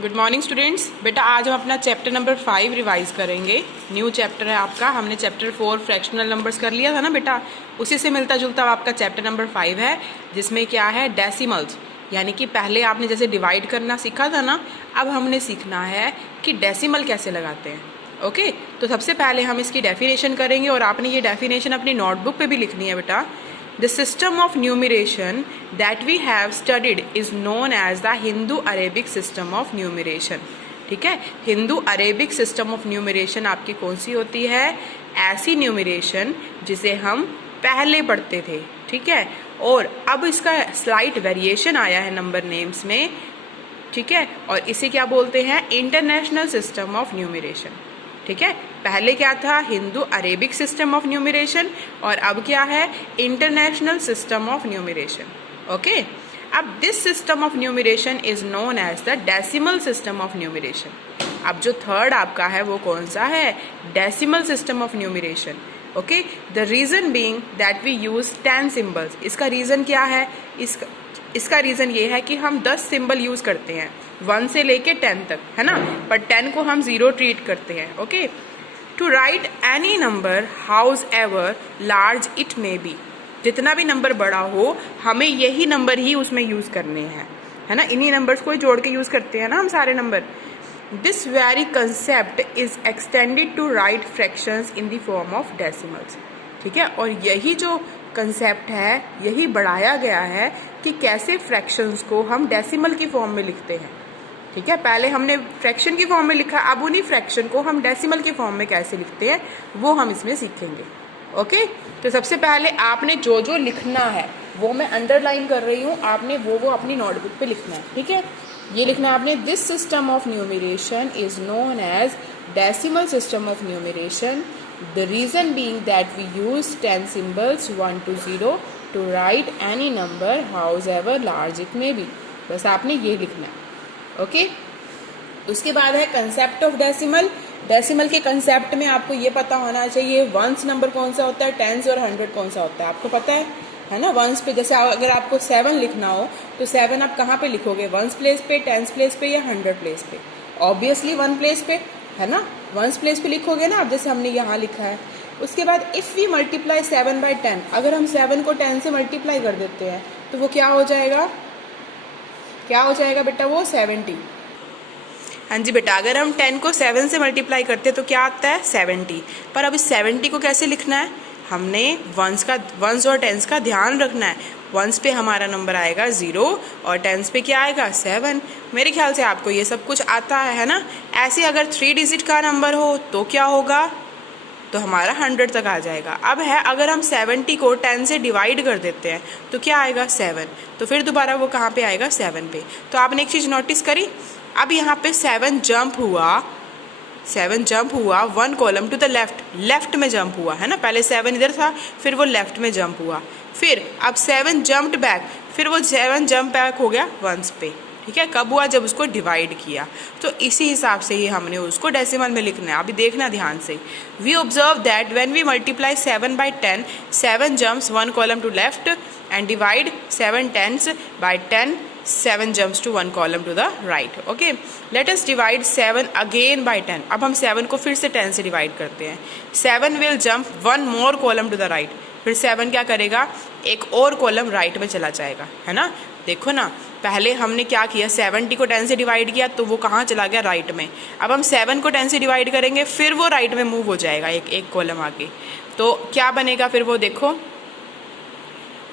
Good morning students. बेटा आज हम अपना चैप्टर नंबर 5 रिवाइज करेंगे। न्यू चैप्टर है आपका। हमने चैप्टर 4 फ्रैक्शनल नंबर्स कर लिया था ना बेटा, उसी से मिलता जुलता आपका चैप्टर नंबर 5 है, जिसमें क्या है डेसिमल्स, यानी कि पहले आपने जैसे डिवाइड करना सीखा था ना, अब हमने सीखना है कि डेसिमल कैसे लगाते हैं। ओके, तो सबसे पहले हम इसकी डेफिनेशन करेंगे और आपने ये डेफिनेशन अपनी नोटबुक पे भी लिखनी है बेटा। The system of numeration that we have studied is known as the Hindu-Arabic system of numeration। ठीक है, Hindu Arabic system of numeration आपकी कौन सी होती है? ऐसी न्यूमरेशन जिसे हम पहले पढ़ते थे। ठीक है, और अब इसका स्लाइट वेरिएशन आया है नंबर नेम्स में। ठीक है, और इसे क्या बोलते हैं? International system of numeration. ठीक है, पहले क्या था? Hindu Arabic system of numeration, और अब क्या है? International system of numeration. Okay, अब this system of numeration is known as the decimal system of numeration. अब जो थर्ड आपका है वो कौन सा है? Decimal system of numeration. Okay, the reason being that we use 10 symbols. इसका रीजन क्या है? इसका रीजन ये है कि हम 10 सिंबल यूज करते हैं 1 से लेके 10 तक, है ना, पर 10 को हम 0 ट्रीट करते हैं। Okay, to write any number however large it may be. जितना भी नंबर बड़ा हो, हमें यही नंबर ही उसमें यूज करने हैं, है ना। इन्हीं नंबर्स को जोड़ के यूज करते हैं ना हम सारे number. This very concept is extended to write fractions in the form of decimals. ठीक है, और यही जो कंसेप्ट है, यही बढ़ाया गया है कि कैसे फ्रैक्शंस को हम डेसिमल की फॉर्म में लिखते हैं। ठीक है, पहले हमने फ्रैक्शन की फॉर्म में लिखा, अब उन्हीं फ्रैक्शन को हम डेसिमल की फॉर्म में कैसे लिखते हैं वो हम इसमें सीखेंगे। ओके, तो सबसे पहले आपने जो जो लिखना है वो मैं अंडरलाइन कर रही हूँ, आपने वो अपनी नोटबुक पे लिखना है। ठीक है, ये लिखना है आपने, this system of numeration is known as decimal system of numeration. The reason being that we use 10 symbols 1 to 0 to write any number however large it may be। बस आपने ये लिखना है। ओके, उसके बाद है कंसेप्ट ऑफ डेसिमल। डेसिमल के concept में आपको ये पता होना चाहिए वंस नंबर कौन सा होता है, टेंस और 100 कौन सा होता है, आपको पता है ना। वंस पे जैसे अगर आपको 7 लिखना हो तो 7 आप कहाँ पे लिखोगे? वंस प्लेस पे, टेंस प्लेस पे या 100 प्लेस पे? ऑब्वियसली 1 प्लेस पे, है ना, वंस प्लेस पे लिखोगे ना आप, जैसे हमने यहाँ लिखा है। उसके बाद इफ़ वी मल्टीप्लाई 7 by 10, अगर हम 7 को 10 से मल्टीप्लाई कर देते हैं तो वो क्या हो जाएगा? क्या हो जाएगा बेटा? वो 70। हाँ जी बेटा, अगर हम 10 को 7 से मल्टीप्लाई करते हैं तो क्या आता है? 70। पर अब इस 70 को कैसे लिखना है? हमने वंस और टेंस का ध्यान रखना है। वंस पे हमारा नंबर आएगा 0 और टेंस पे क्या आएगा? 7। मेरे ख्याल से आपको ये सब कुछ आता है ना। ऐसे अगर 3 डिजिट का नंबर हो तो क्या होगा? तो हमारा 100 तक आ जाएगा। अब है अगर हम 70 को 10 से डिवाइड कर देते हैं तो क्या आएगा? 7। तो फिर दोबारा वो कहाँ पे आएगा? 7 पे। तो आपने एक चीज़ नोटिस करी, अब यहाँ पे 7 जंप हुआ 1 कॉलम टू द लेफ्ट में जंप हुआ, है ना। पहले 7 इधर था, फिर वो लेफ्ट में जंप हुआ, फिर अब 7 जंप्ड बैक, फिर वो 7 जंप बैक हो गया 1 पे। ठीक है, कब हुआ? जब उसको डिवाइड किया। तो इसी हिसाब से ही हमने उसको डेसिमल में लिखना है। अभी देखना ध्यान से। We observe that when we multiply 7 by 10, 7 jumps 1 column to left and divide 7 tens by 10, 7 jumps to 1 column to the right। Okay, let us divide 7 again by 10। अब हम 7 को फिर से 10 से डिवाइड करते हैं। 7 will jump 1 more column to the right। फिर 7 क्या करेगा? एक और कॉलम राइट में चला जाएगा, है ना। देखो ना, पहले हमने क्या किया? 70 को 10 से डिवाइड किया तो वो कहाँ चला गया? राइट में। अब हम 7 को 10 से डिवाइड करेंगे, फिर वो राइट में मूव हो जाएगा एक कॉलम आगे। तो क्या बनेगा फिर वो? देखो,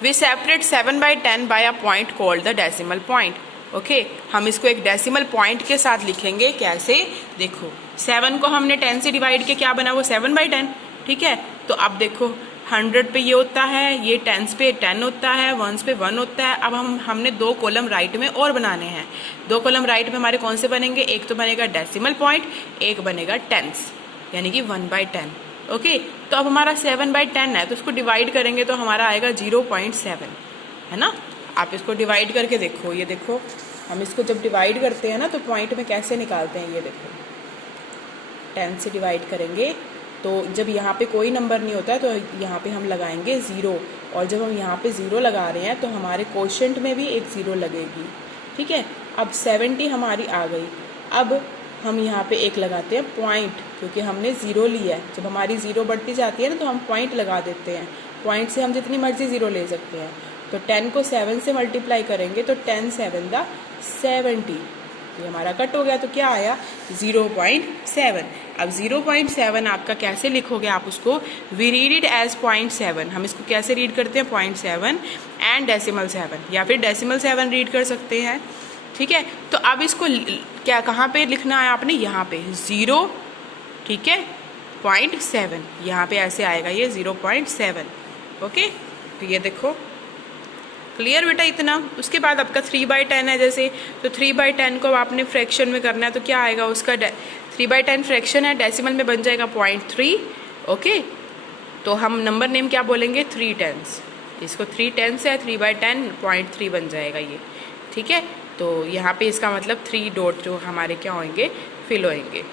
we separate 7 by 10 by a point called the decimal point। Okay, हम इसको एक डेसिमल पॉइंट के साथ लिखेंगे। कैसे? देखो, 7 को हमने 10 से डिवाइड किया, क्या बना? वो 7 by 10। ठीक है, तो अब देखो 100 पे ये होता है, ये 10 पे 10 होता है, 1 पे 1 होता है। अब हमने 2 कॉलम राइट में और बनाने हैं। 2 कॉलम राइट में हमारे कौन से बनेंगे? एक तो बनेगा डेसिमल पॉइंट, एक बनेगा टेंस, यानी कि 1 by 10। ओके, तो अब हमारा 7 by 10 है तो उसको डिवाइड करेंगे तो हमारा आएगा 0.7, है ना। आप इसको डिवाइड करके देखो, ये देखो, हम इसको जब डिवाइड करते हैं ना तो पॉइंट में कैसे निकालते हैं, ये देखो। 10 से डिवाइड करेंगे तो जब यहाँ पे कोई नंबर नहीं होता है तो यहाँ पे हम लगाएंगे 0, और जब हम यहाँ पे 0 लगा रहे हैं तो हमारे क्वोशिएंट में भी एक 0 लगेगी। ठीक है, अब 70 हमारी आ गई। अब हम यहाँ पे एक लगाते हैं पॉइंट, क्योंकि हमने ज़ीरो लिया है। जब हमारी ज़ीरो बढ़ती जाती है ना तो हम पॉइंट लगा देते हैं। पॉइंट से हम जितनी मर्जी ज़ीरो ले सकते हैं। तो 10 को 7 से मल्टीप्लाई करेंगे तो 10 7 दा 70, ये हमारा कट हो गया। तो क्या आया 0.7। अब 0.7 आपका कैसे लिखोगे आप उसको, वी रीड इट एज 0.7। हम इसको कैसे रीड करते हैं 0.7 एंड डेसिमल 7, या फिर डेसिमल 7 रीड कर सकते हैं। ठीक है, तो अब इसको क्या कहाँ पे लिखना है आपने, यहाँ पे 0, ठीक है 0.7, यहाँ पे ऐसे आएगा ये 0.7। ओके, तो ये देखो क्लियर बेटा इतना। उसके बाद आपका 3/10 है जैसे, तो 3/10 को आपने फ्रैक्शन में करना है तो क्या आएगा उसका 3/10 फ्रैक्शन है, डेसिमल में बन जाएगा 0.3। ओके, तो हम नंबर नेम क्या बोलेंगे 3 10s, इसको 3 10s है 3/10 0.3 बन जाएगा ये। ठीक है, तो यहाँ पे इसका मतलब 3 डॉट जो हमारे क्या होंगे फिल होंगे।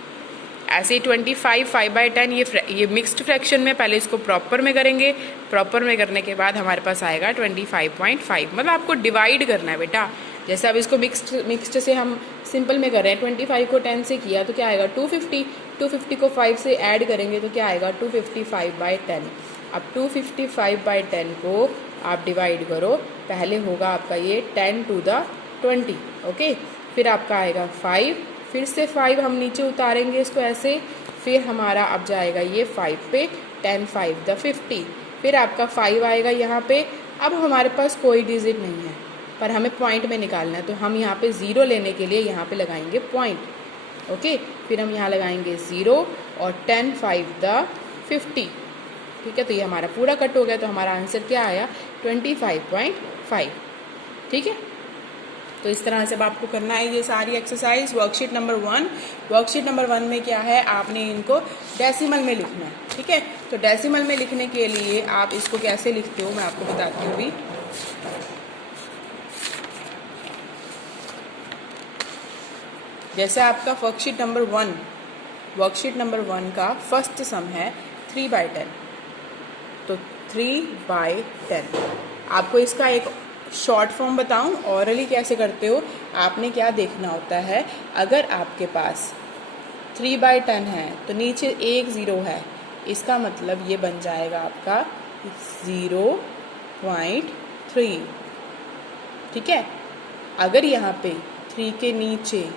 ऐसे ही 25 5/10 ये मिक्स्ड फ्रैक्शन में, पहले इसको प्रॉपर में करेंगे, प्रॉपर में करने के बाद हमारे पास आएगा 25.5। मतलब आपको डिवाइड करना है बेटा। जैसे अब इसको मिक्स्ड से हम सिंपल में कर रहे हैं, 25 को 10 से किया तो क्या आएगा 250, 250 को 5 से ऐड करेंगे तो क्या आएगा 255/10। अब 255/10 को आप डिवाइड करो, पहले होगा आपका ये 10 to the 20। ओके, फिर आपका आएगा 5, फिर से 5 हम नीचे उतारेंगे इसको ऐसे, फिर हमारा अब जाएगा ये 5 पे 10 5 the 50, फिर आपका 5 आएगा यहाँ पे। अब हमारे पास कोई डिजिट नहीं है पर हमें पॉइंट में निकालना है, तो हम यहाँ पे 0 लेने के लिए यहाँ पे लगाएंगे पॉइंट। ओके, फिर हम यहाँ लगाएंगे 0 और 10 5 the 50। ठीक है, तो ये हमारा पूरा कट हो गया। तो हमारा आंसर क्या आया 25.5। ठीक है, तो इस तरह से अब आपको करना है ये सारी exercise. Worksheet number 1, worksheet number 1 में क्या है, आपने इनको डेसिमल में लिखना है। ठीक है, तो डेसिमल में लिखने के लिए आप इसको कैसे लिखते हो मैं आपको बताती हूँ अभी। जैसे आपका वर्कशीट नंबर 1, वर्कशीट नंबर 1 का फर्स्ट सम है 3/10, तो 3/10। आपको इसका एक शॉर्ट फॉर्म बताऊं, ऑरली कैसे करते हो। आपने क्या देखना होता है, अगर आपके पास 3/10 है तो नीचे एक 0 है, इसका मतलब ये बन जाएगा आपका 0.3। ठीक है, अगर यहाँ पे 3 के नीचे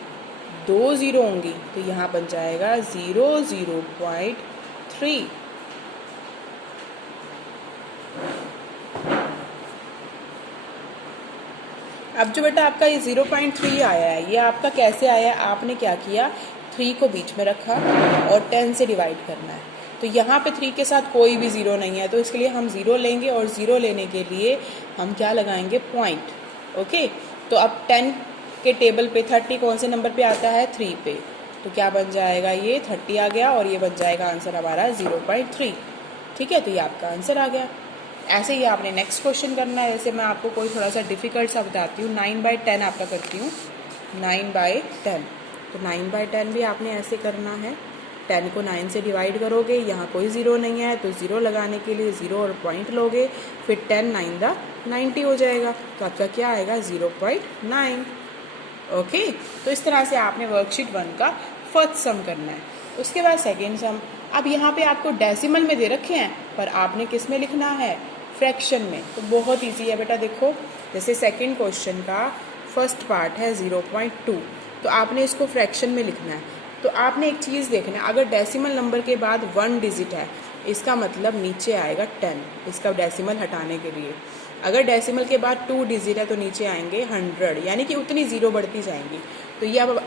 2 0 होंगी तो यहाँ बन जाएगा 0.3। अब जो बेटा आपका ये 0.3 आया है, ये आपका कैसे आया है, आपने क्या किया 3 को बीच में रखा और 10 से डिवाइड करना है। तो यहाँ पे 3 के साथ कोई भी 0 नहीं है, तो इसके लिए हम 0 लेंगे और 0 लेने के लिए हम क्या लगाएंगे पॉइंट। ओके, तो अब 10 के टेबल पे 30 कौन से नंबर पे आता है 3 पे, तो क्या बन जाएगा ये 30 आ गया और ये बन जाएगा आंसर हमारा 0.3। ठीक है, तो ये आपका आंसर आ गया। ऐसे ही आपने नेक्स्ट क्वेश्चन करना है। जैसे मैं आपको कोई थोड़ा सा डिफिकल्ट सा बताती हूँ, 9/10 आपका करती हूँ, 9/10। तो 9/10 भी आपने ऐसे करना है, 10 को 9 से डिवाइड करोगे, यहाँ कोई 0 नहीं है तो 0 लगाने के लिए 0 और पॉइंट लोगे, फिर 10 9 दा 90 हो जाएगा, तो आपका क्या आएगा 0.9। ओके, तो इस तरह से आपने वर्कशीट 1 का फर्स्ट सम करना है। उसके बाद सेकेंड सम, अब यहाँ पे आपको डेसिमल में दे रखे हैं पर आपने किस में लिखना है फ्रैक्शन में। तो बहुत इजी है बेटा, देखो जैसे सेकंड क्वेश्चन का फर्स्ट पार्ट है 0.2, तो आपने इसको फ्रैक्शन में लिखना है। तो आपने एक चीज़ देखना है, अगर डेसिमल नंबर के बाद 1 डिजिट है इसका मतलब नीचे आएगा 10, इसका डेसिमल हटाने के लिए। अगर डेसिमल के बाद 2 डिजिट है तो नीचे आएंगे 100, यानी कि उतनी 0 बढ़ती जाएंगी। तो ये अब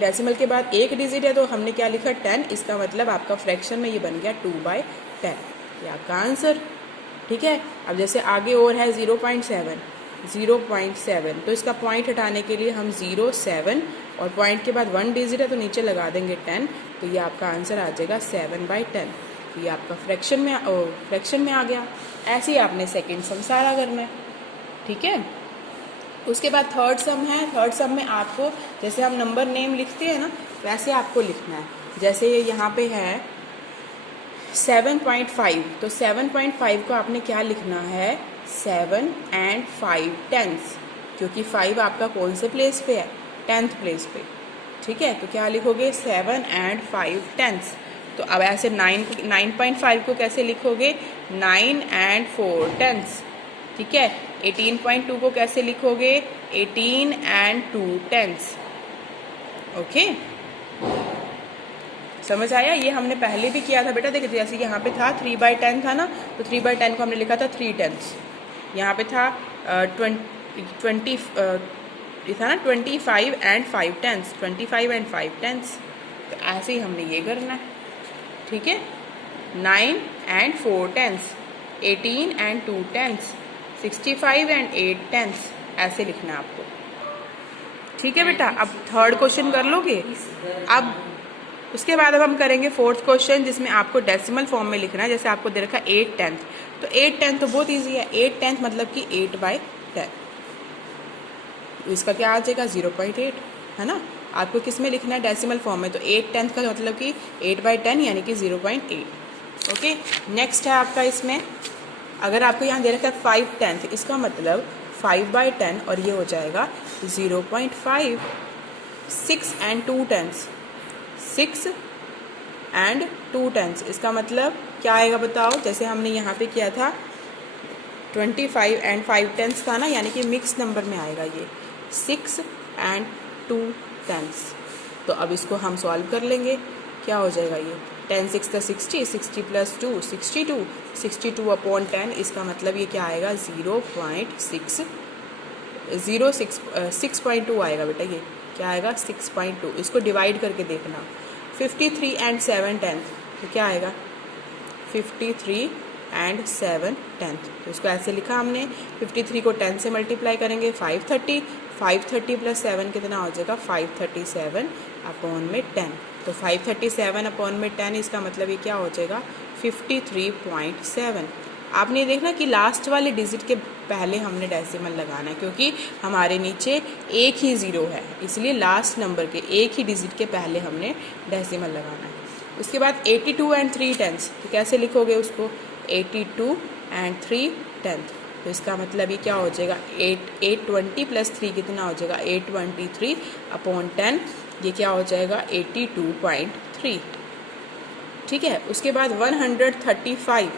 डेसिमल के बाद 1 डिजिट है तो हमने क्या लिखा 10, इसका मतलब आपका फ्रैक्शन में ये बन गया 2/10, ये आपका आंसर। ठीक है, अब जैसे आगे और है 0.7, तो इसका पॉइंट हटाने के लिए हम 0 7 और पॉइंट के बाद 1 डिजिट है तो नीचे लगा देंगे 10, तो ये आपका आंसर आ जाएगा 7/10। ये आपका फ्रैक्शन में आ गया। ऐसे ही आपने सेकेंड सम सारा करना है। ठीक है, उसके बाद थर्ड सम है। थर्ड सम में आपको जैसे हम नंबर नेम लिखते हैं ना वैसे आपको लिखना है। जैसे यहाँ पे है 7.5, तो 7.5 को आपने क्या लिखना है 7 and 5 10s, क्योंकि 5 आपका कौन से प्लेस पे है 10th प्लेस पे। ठीक है, तो क्या लिखोगे 7 and 5 tenths। तो अब ऐसे 9.5 को कैसे लिखोगे 9 and 4 tenths। ठीक है, 18.2 को कैसे लिखोगे 18 and 2 tenths। ओके, समझ आया। ये हमने पहले भी किया था बेटा, देखिए जैसे यहाँ पे था 3/10 था ना, तो 3/10 को हमने लिखा था 3 tenths। यहाँ पे था 20 ये था ना 25 and 5 tenths, 25 and 5 tenths। तो ऐसे ही हमने ये करना है। ठीक है, 9 and 4 tenths, 18 and 2 tenths, 65 and 8 tenths, ऐसे लिखना है आपको। ठीक है बेटा, अब थर्ड क्वेश्चन कर लोगे। अब उसके बाद अब हम करेंगे फोर्थ क्वेश्चन, जिसमें आपको डेसिमल फॉर्म में लिखना है। जैसे आपको दे रखा है 8 tenth, तो 8 tenth तो बहुत ईजी है। 8 tenth मतलब कि 8/10, इसका क्या आ जाएगा 0.8, है ना। आपको किस में लिखना है डेसिमल फॉर्म में, तो 8 tenth का मतलब कि 8/10 यानी कि 0.8। ओके, नेक्स्ट है आपका इसमें, अगर आपको यहाँ दे रखा है 5 tenth, इसका मतलब 5/10 और ये हो जाएगा 0.5। 6 and 2 tenths, 6 and 2 tenths, इसका मतलब क्या आएगा बताओ। जैसे हमने यहाँ पे किया था 25 and 5 tenths था ना, यानी कि मिक्स नंबर में आएगा ये 6 and 2 tenths। तो अब इसको हम सॉल्व कर लेंगे। क्या हो जाएगा ये 10 6 + 60, 60 + 2 62, 62/10, इसका मतलब ये क्या आएगा 6.2 आएगा बेटा। ये क्या आएगा 6.2। इसको डिवाइड करके देखना। 53 and 7 tenths, तो क्या आएगा 53 and 7 tenths। तो इसको ऐसे लिखा हमने। 53 को 10 से मल्टीप्लाई करेंगे 530, 530 + 7 कितना हो जाएगा 537/10। तो 537/10, इसका मतलब ये क्या हो जाएगा 53.7। आपने देखना कि लास्ट वाले डिजिट के पहले हमने डेसिमल लगाना है, क्योंकि हमारे नीचे एक ही ज़ीरो है, इसलिए लास्ट नंबर के एक ही डिजिट के पहले हमने डेसिमल लगाना है। उसके बाद 82 and 3 tenths, तो कैसे लिखोगे उसको 82 and 3 tenths। तो इसका मतलब ये क्या हो जाएगा 820 + 3 कितना हो जाएगा 823/10, ये क्या हो जाएगा 82.3। ठीक है, उसके बाद 135,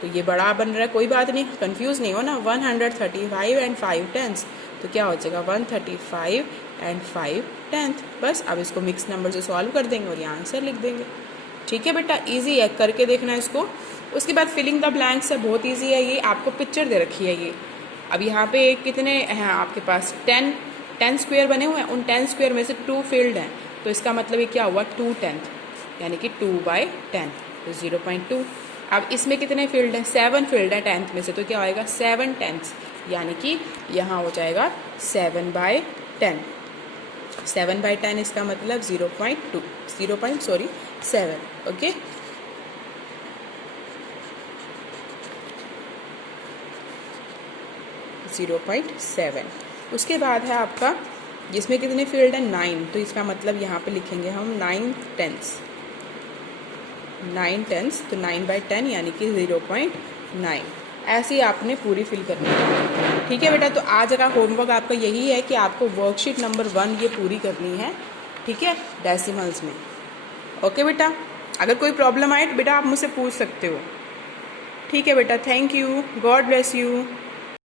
तो ये बड़ा बन रहा है, कोई बात नहीं, कंफ्यूज नहीं हो ना। 135 and 5 tenths, तो क्या हो जाएगा 135 and 5 tenths। बस अब इसको मिक्स नंबर से सॉल्व कर देंगे और यहाँ आंसर लिख देंगे। ठीक है बेटा, इजी है, करके देखना इसको। उसके बाद फिलिंग द ब्लैंक्स है, बहुत इजी है ये। आपको पिक्चर दे रखी है ये। अब यहाँ पे कितने हैं आपके पास 10 स्क्वायर बने हुए हैं, उन 10 स्क्वायर में से 2 फील्ड हैं, तो इसका मतलब ये क्या हुआ 2 tenths, यानी कि 2/10, तो 0.2। अब इसमें कितने फील्ड हैं 7 फील्ड है 10th में से, तो क्या आएगा 7 tenths, यानी कि यहाँ हो जाएगा 7/10। 7/10 इसका मतलब 7। ओके, .7। उसके बाद है आपका जिसमें कितने फील्ड है 9, तो इसका मतलब यहाँ पे लिखेंगे हम 9 tenths, तो 9/10 यानी कि 0.9। ऐसे ही आपने पूरी फिल करनी है। ठीक है बेटा, तो आज का होमवर्क आपका यही है कि आपको वर्कशीट नंबर 1 ये पूरी करनी है। ठीक है, डेसिमल्स में। ओके बेटा, अगर कोई प्रॉब्लम आए तो बेटा आप मुझसे पूछ सकते हो। ठीक है बेटा, thank you, God bless you.